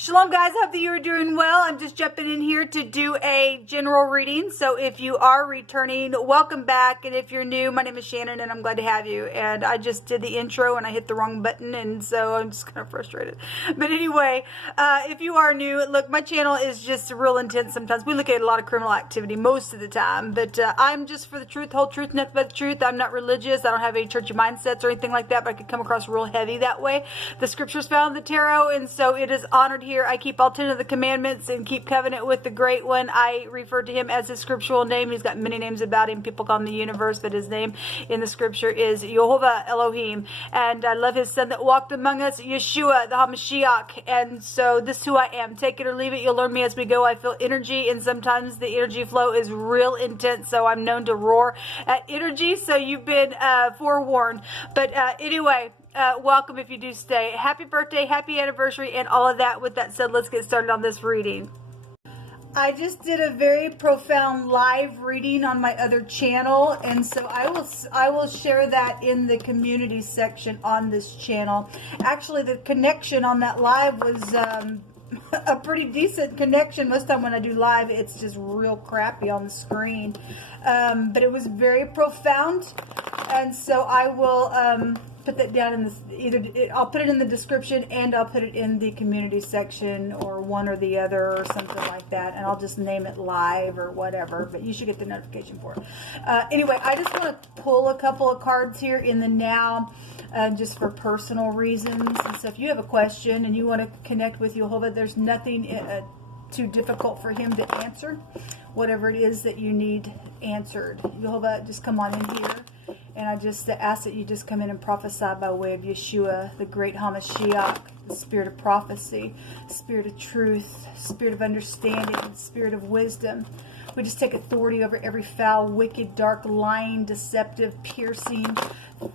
Shalom guys, hope that you are doing well. I'm just jumping in here to do a general reading. So if you are returning, welcome back. And if you're new, my name is Shannon and I'm glad to have you. And I just did the intro and I hit the wrong button, and so I'm just kind of frustrated. But anyway, if you are new, look, my channel is just real intense sometimes. We look at a lot of criminal activity most of the time. But I'm just for the truth, whole truth, nothing but the truth. I'm not religious. I don't have any churchy mindsets or anything like that, but I could come across real heavy that way. The scriptures found in the tarot, and so it is honored here. I keep all 10 of the commandments and keep covenant with the great one. I refer to him as his scriptural name. He's got many names about him. People call him the universe, but his name in the scripture is Jehovah Elohim. And I love his son that walked among us, Yeshua, the HaMashiach. And so this is who I am. Take it or leave it. You'll learn me as we go. I feel energy, and sometimes the energy flow is real intense. So I'm known to roar at energy. So you've been forewarned. But anyway, welcome if you do stay. Happy birthday, happy anniversary, and all of that. With that said, let's get started on this reading. I just did a very profound live reading on my other channel, and so I will share that in the community section on this channel. Actually, the connection on that live was a pretty decent connection. Most time when I do live, it's just real crappy on the screen, but it was very profound, and so I will put that down in this, I'll put it in the description and I'll put it in the community section, or one or the other, or something like that, and I'll just name it live or whatever, but you should get the notification for it. Anyway, I just want to pull a couple of cards here in the now, just for personal reasons. And so if you have a question and you want to connect with Jehovah, there's nothing too difficult for him to answer. Whatever it is that you need answered, Jehovah, just come on in here. And I just ask that you just come in and prophesy by way of Yeshua, the great HaMashiach, the spirit of prophecy, spirit of truth, spirit of understanding, spirit of wisdom. We just take authority over every foul, wicked, dark, lying, deceptive, piercing,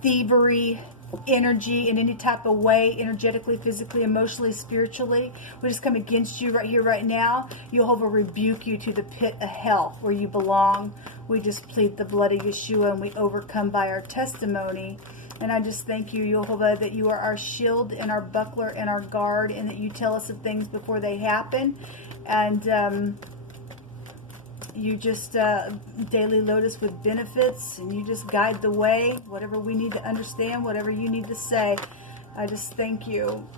thievery, energy in any type of way, energetically, physically, emotionally, spiritually. We just come against you right here, right now. Jehovah rebuke you to the pit of hell where you belong. We just plead the blood of Yeshua, and we overcome by our testimony. And I just thank you, Jehovah, that you are our shield and our buckler and our guard, and that you tell us of things before they happen. And you just daily load us with benefits, and you just guide the way, whatever we need to understand, whatever you need to say. I just thank you.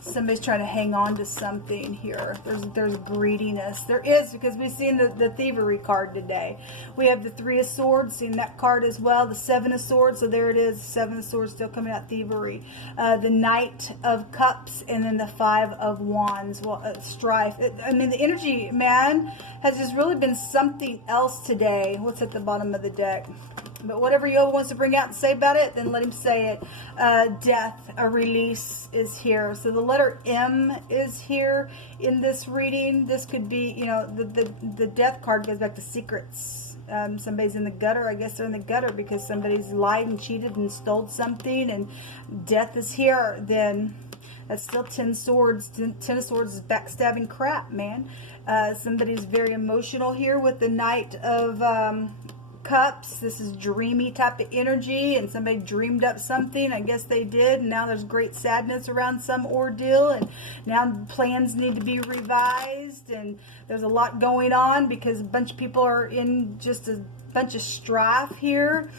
Somebody's trying to hang on to something here. There's greediness. There is, because we've seen the thievery card today. We have the 3 of Swords, seen that card as well. The 7 of Swords, so there it is. 7 of Swords still coming out, thievery. The Knight of Cups, and then the 5 of Wands. Well, strife. I mean, the energy, man, has just really been something else today. What's at the bottom of the deck? But whatever Yoga wants to bring out and say about it, then let him say it. Death, a release is here. So the letter M is here in this reading. This could be, you know, the death card goes back to secrets. Somebody's in the gutter. I guess they're in the gutter because somebody's lied and cheated and stole something, and death is here. Then that's still 10 swords. 10 of Swords is backstabbing crap, man. Somebody's very emotional here with the Knight of Cups. This is dreamy type of energy, and somebody dreamed up something. I guess they did, and now there's great sadness around some ordeal, and now plans need to be revised, and there's a lot going on because a bunch of people are in just a bunch of strife here,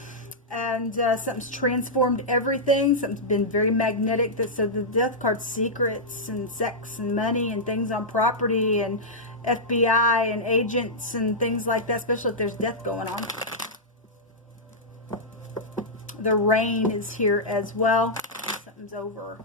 and something's transformed everything. Something's been very magnetic. So the death card, secrets and sex and money and things on property and FBI and agents and things like that, especially if there's death going on. The rain is here as well. Something's over.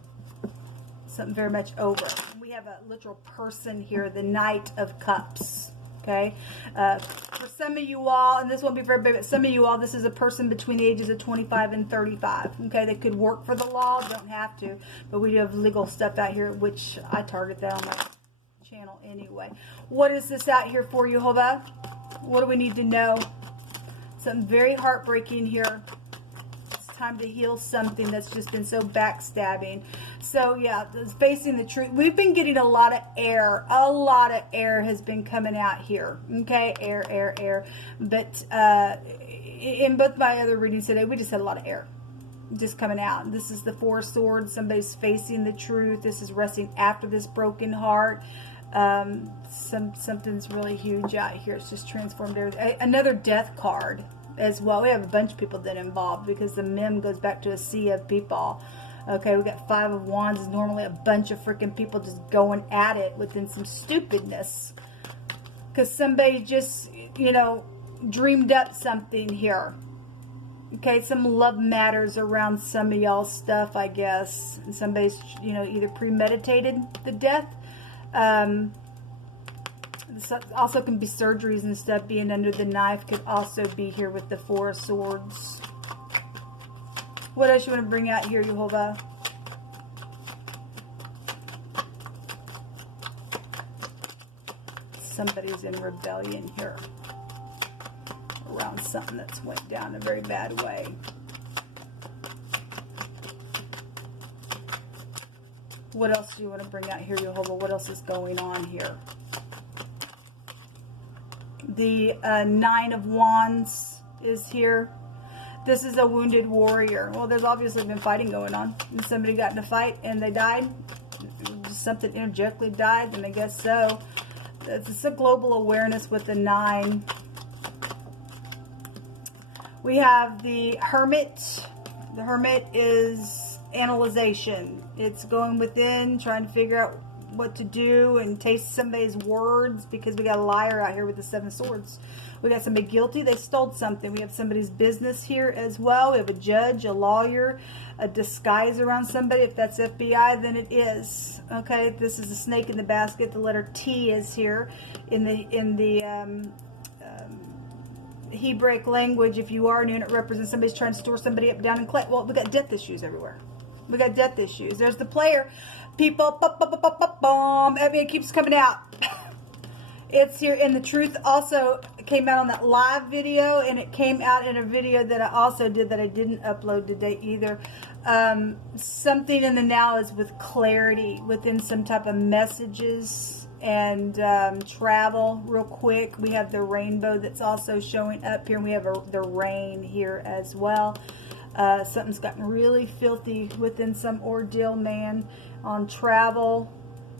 Something very much over. And we have a literal person here, the Knight of Cups. Okay? For some of you all, and this won't be very big, but some of you all, this is a person between the ages of 25 and 35. Okay? They could work for the law, don't have to. But we do have legal stuff out here, which I target that on my channel anyway. What is this out here for, Jehovah? What do we need to know? Something very heartbreaking here. It's time to heal something that's just been so backstabbing. So yeah, it's facing the truth. We've been getting a lot of air. A lot of air has been coming out here. Okay, air. But in both my other readings today, we just had a lot of air. just coming out. This is the Four of Swords. Somebody's facing the truth. This is resting after this broken heart. Something's really huge out here. It's just transformed everything. Another death card as well. We have a bunch of people that are involved because the mem goes back to a sea of people. Okay, we got Five of Wands. Is normally a bunch of freaking people just going at it within some stupidness. Because somebody just, you know, dreamed up something here. Okay, some love matters around some of y'all's stuff, I guess. And somebody's, you know, either premeditated the death. This also can be surgeries and stuff. Being under the knife could also be here with the Four of Swords. What else you want to bring out here, Yehovah? Somebody's in rebellion here around something that's went down a very bad way. What else do you want to bring out here, Yehovah? What else is going on here? The Nine of Wands is here. This is a wounded warrior. Well, there's obviously been fighting going on. And somebody got in a fight and they died. Something energetically died, then I guess so. It's a global awareness with the 9. We have the Hermit. The Hermit is analyzation. It's going within, trying to figure out what to do and taste somebody's words, because we got a liar out here with the 7 swords. We got somebody guilty. They stole something. We have somebody's business here as well. We have a judge, a lawyer, a disguise around somebody. If that's FBI, then it is. Okay, this is a snake in the basket. The letter T is here in the Hebraic language. If you are new, and it represents somebody's trying to store somebody up, down, and collect. Well, we got death issues everywhere. We got death issues. There's the player. People, I mean, it keeps coming out. It's here, and the truth also came out on that live video, and it came out in a video that I also did that I didn't upload today either. Something in the now is with clarity within some type of messages and travel real quick. We have the rainbow that's also showing up here, and we have the rain here as well. Something's gotten really filthy within some ordeal, man, on travel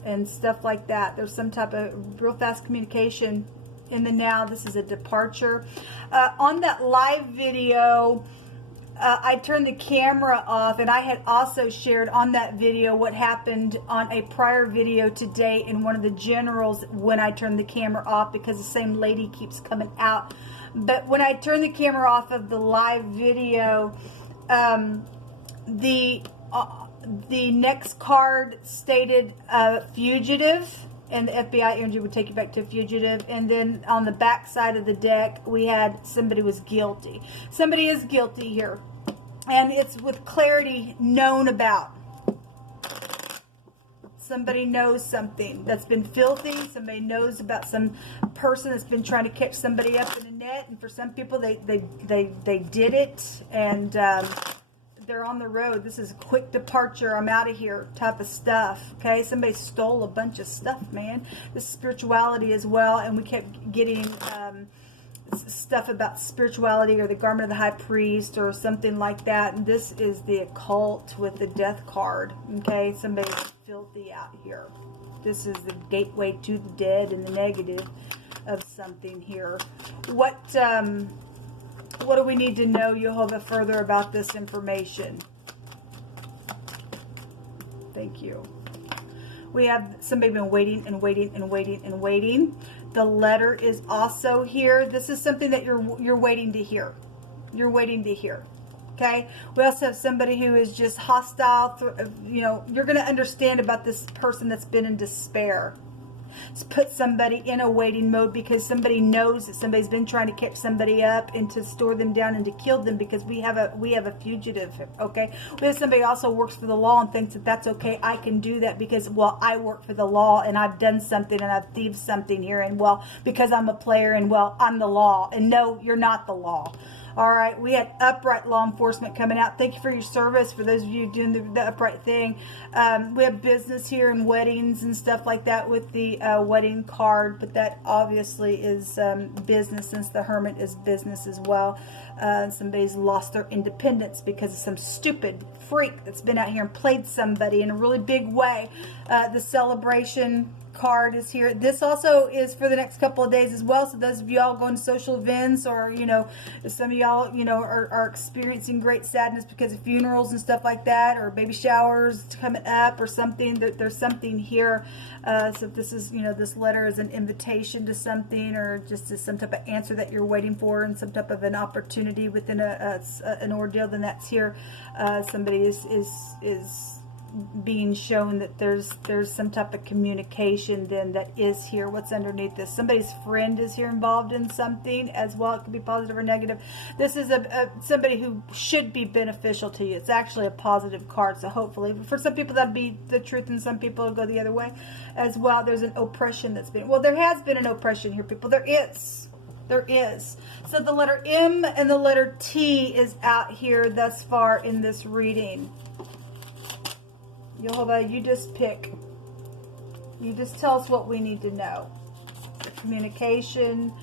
and stuff like that. There's some type of real fast communication in the now. This is a departure. On that live video, I turned the camera off, and I had also shared on that video what happened on a prior video today in one of the generals when I turned the camera off, because the same lady keeps coming out. But when I turned the camera off of the live video, the next card stated fugitive, and the FBI energy would take you back to fugitive. And then on the back side of the deck, we had somebody was guilty. Somebody is guilty here, and it's with clarity known about. Somebody knows something that's been filthy. Somebody knows about some person that's been trying to catch somebody up in a net, and for some people they did it, and they're on the road. This is a quick departure, I'm out of here type of stuff. Okay, somebody stole a bunch of stuff, man. This is spirituality as well, and we kept getting stuff about spirituality or the garment of the high priest or something like that. And this is the occult with the death card. Okay, somebody's filthy out here. This is the gateway to the dead and the negative of something here. What do we need to know, Yehovah, further about this information? Thank you. We have somebody been waiting and waiting and waiting and waiting. The letter is also here. This is something that you're waiting to hear. You're waiting to hear. Okay. We also have somebody who is just hostile. You know, you're going to understand about this person that's been in despair. It's put somebody in a waiting mode because somebody knows that somebody's been trying to catch somebody up and to store them down and to kill them, because we have a fugitive. Okay, we have somebody also works for the law and thinks that that's okay. I can do that because, well, I work for the law and I've done something and I've thieved something here, and well, because I'm a player and, well, I'm the law. And no, you're not the law. All right, we had upright law enforcement coming out. Thank you for your service, for those of you doing the upright thing. We have business here and weddings and stuff like that with the wedding card, but that obviously is business, since the Hermit is business as well. Somebody's lost their independence because of some stupid freak that's been out here and played somebody in a really big way. The Celebration card is here. This also is for the next couple of days as well. So those of you all going to social events, or some of y'all are experiencing great sadness because of funerals and stuff like that, or baby showers coming up or something, there's something here. So this is, this letter is an invitation to something, or just as some type of answer that you're waiting for, and some type of an opportunity within an ordeal, then that's here. Somebody is being shown that there's some type of communication then that is here. What's underneath this? Somebody's friend is here involved in something as well. It could be positive or negative. This is somebody who should be beneficial to you. It's actually a positive card, so hopefully for some people that'd be the truth, and some people it'll go the other way as well. There's an oppression that's been, well, there has been an oppression here, people. There is. So the letter M and the letter T is out here thus far in this reading. Jehovah, you just pick. You just tell us what we need to know. Communication,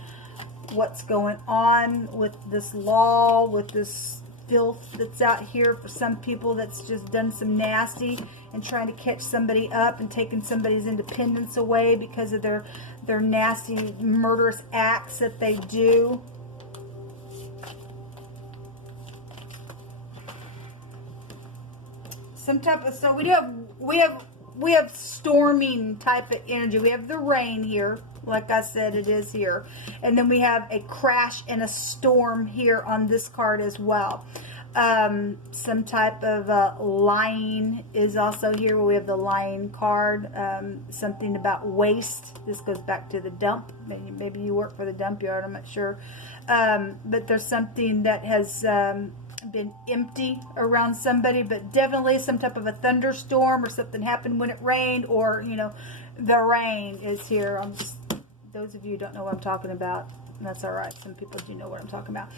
what's going on with this law, with this filth that's out here for some people that's just done some nasty and trying to catch somebody up and taking somebody's independence away because of their nasty, murderous acts that they do. Some type of, so we have storming type of energy. We have the rain here, like I said, it is here, and then we have a crash and a storm here on this card as well. Some type of lying is also here, where we have the lying card. Something about waste. This goes back to the dump. Maybe you work for the dump yard, I'm not sure, but there's something that has been empty around somebody, but definitely some type of a thunderstorm or something happened when it rained, or the rain is here. Those of you who don't know what I'm talking about, that's all right. Some people do know what I'm talking about.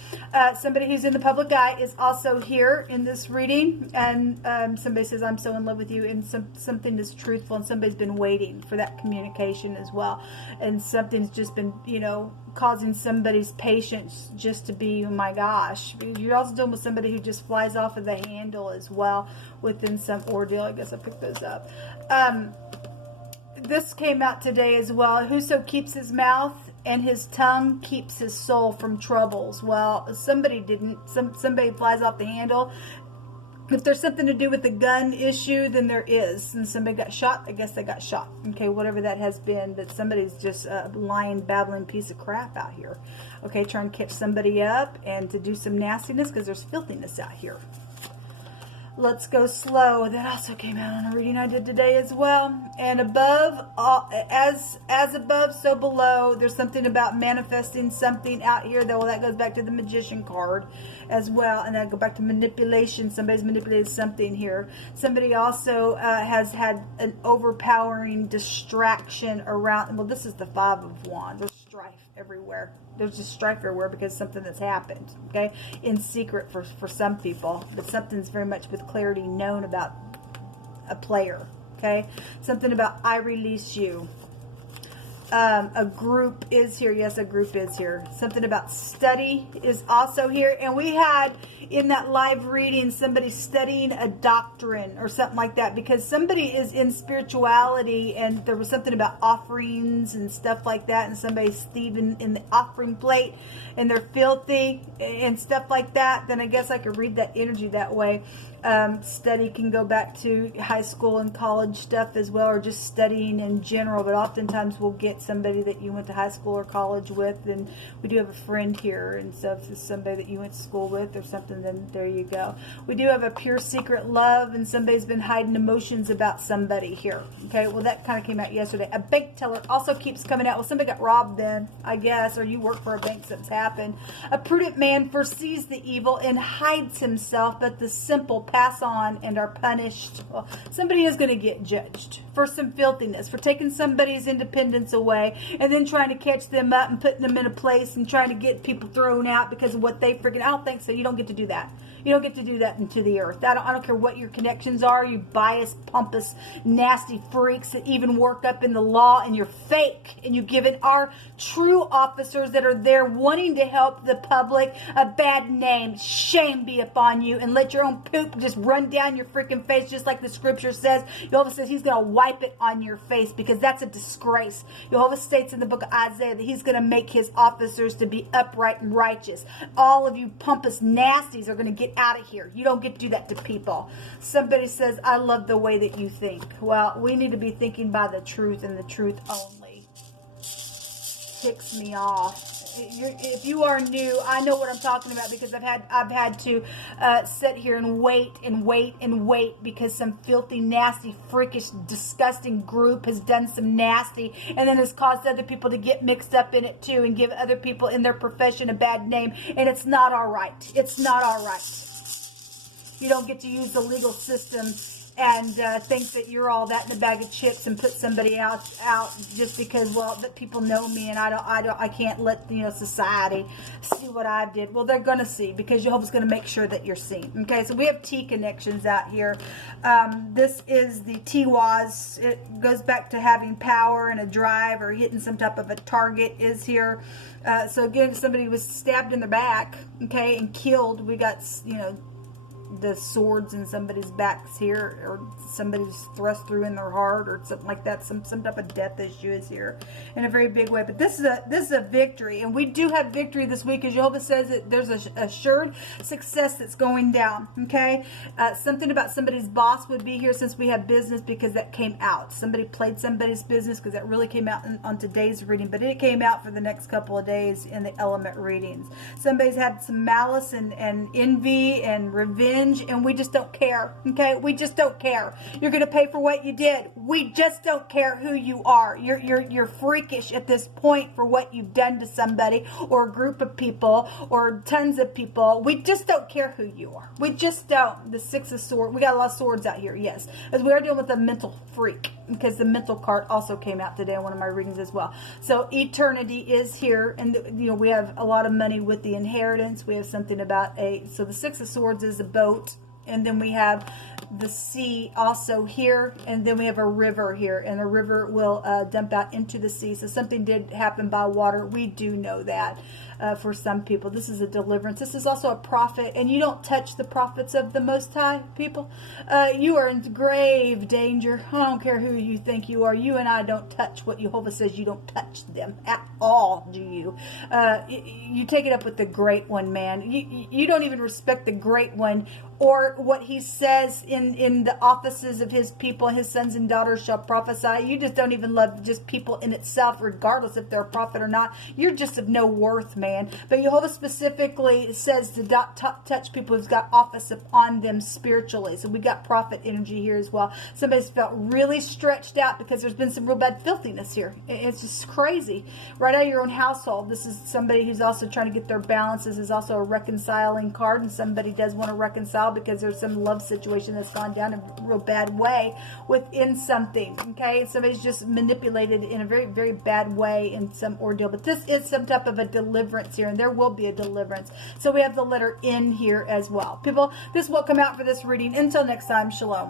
Somebody who's in the public eye is also here in this reading, and somebody says, I'm so in love with you, and something is truthful, and somebody's been waiting for that communication as well, and something's just been causing somebody's patience just to be, oh my gosh. You're also dealing with somebody who just flies off of the handle as well within some ordeal. I guess I picked those up. This came out today as well. Whoso keeps his mouth and his tongue keeps his soul from troubles. Well, somebody didn't. Somebody flies off the handle. If there's something to do with the gun issue, then there is. And somebody got shot, I guess they got shot. Okay, whatever that has been. But somebody's just a lying, babbling piece of crap out here. Okay, trying to catch somebody up and to do some nastiness, because there's filthiness out here. Let's go slow. That also came out on a reading I did today as well. And above, as above, so below. There's something about manifesting something out here. Well, that goes back to the Magician card as well. And then go back to manipulation. Somebody's manipulated something here. Somebody also has had an overpowering distraction around. Well, this is the Five of Wands. There's strife everywhere. There's just strife everywhere because something that's happened, okay, in secret for some people, but something's very much with clarity known about a player, okay. Something about I release you. A group is here. Yes, a group is here. Something about study is also here. And we had in that live reading somebody studying a doctrine or something like that, because somebody is in spirituality, and there was something about offerings and stuff like that, and somebody's thieving in the offering plate and they're filthy and stuff like that. Then I guess I could read that energy that way. Study can go back to high school and college stuff as well, or just studying in general, but oftentimes we'll get somebody that you went to high school or college with, and we do have a friend here, and so if it's somebody that you went to school with or something, then there you go. We do have a pure secret love, and somebody's been hiding emotions about somebody here, okay. Well, that kind of came out yesterday. A bank teller also keeps coming out. Well, somebody got robbed then, I guess, or you work for a bank, something's happened. A prudent man foresees the evil and hides himself, but the simple pass on and are punished. Well, somebody is going to get judged for some filthiness, for taking somebody's independence away and then trying to catch them up and putting them in a place and trying to get people thrown out because of what they freaking. I don't think so. You don't get to do that. You don't get to do that into the earth. I don't care what your connections are, you biased, pompous, nasty freaks that even work up in the law, and you're fake. And you've given our true officers that are there wanting to help the public a bad name. Shame be upon you, and let your own poop just run down your freaking face, just like the scripture says. Jehovah says he's going to wipe it on your face because that's a disgrace. Jehovah states in the book of Isaiah that he's going to make his officers to be upright and righteous. All of you pompous nasties are going to get out of here. You don't get to do that to people. Somebody says, I love the way that you think. Well, we need to be thinking by the truth and the truth only. Ticks me off. If you are new, I know what I'm talking about because I've had to sit here and wait because some filthy, nasty, freakish, disgusting group has done some nasty and then has caused other people to get mixed up in it too and give other people in their profession a bad name, and it's not all right. It's not all right. You don't get to use the legal system and think that you're all that in a bag of chips and put somebody else out just because, well, that people know me and I can't let, society see what I did. Well, they're going to see because Jehovah's going to make sure that you're seen. Okay, so we have T connections out here. This is the TWAS. It goes back to having power and a drive or hitting some type of a target is here. So again, somebody was stabbed in the back, okay, and killed. We got, the swords in somebody's backs here, or somebody's thrust through in their heart, or something like that. Some type of death issue is here in a very big way. But this is a victory, and we do have victory this week, as Jehovah says that there's a assured success that's going down. Okay, something about somebody's boss would be here since we have business because that came out. Somebody played somebody's business because that really came out on today's reading, but it came out for the next couple of days in the element readings. Somebody's had some malice and envy and revenge. And we just don't care. Okay, we just don't care. You're going to pay for what you did. We just don't care who you are. You're freakish at this point for what you've done to somebody or a group of people or tons of people. We just don't care who you are. We just don't. The Six of Swords. We got a lot of swords out here. Yes, as we are dealing with a mental freak because the mental card also came out today in one of my readings as well. So eternity is here, and we have a lot of money with the inheritance. We have something about so the Six of Swords is a boat. And then we have the sea also here, and then we have a river here, and the river will dump out into the sea. So something did happen by water. We do know that for some people. This is a deliverance. This is also a prophet, and you don't touch the prophets of the Most High, people. You are in grave danger. I don't care who you think you are. You and I don't touch what Jehovah says. You don't touch them at all, do you? You take it up with the Great One, man. You don't even respect the Great One or what he says in the offices of his people. His sons and daughters shall prophesy. You just don't even love just people in itself, regardless if they're a prophet or not. You're just of no worth, man. But Jehovah specifically says to not touch people who's got office upon them spiritually. So we got prophet energy here as well. Somebody's felt really stretched out because there's been some real bad filthiness here. It's just crazy. Right out of your own household. This is somebody who's also trying to get their balances. Is also a reconciling card, and somebody does want to reconcile because there's some love situation that's gone down in a real bad way within something. Okay, somebody's just manipulated in a very, very bad way in some ordeal. But this is some type of a deliverance here, and there will be a deliverance. So we have the letter N here as well. People, this will come out for this reading. Until next time, shalom.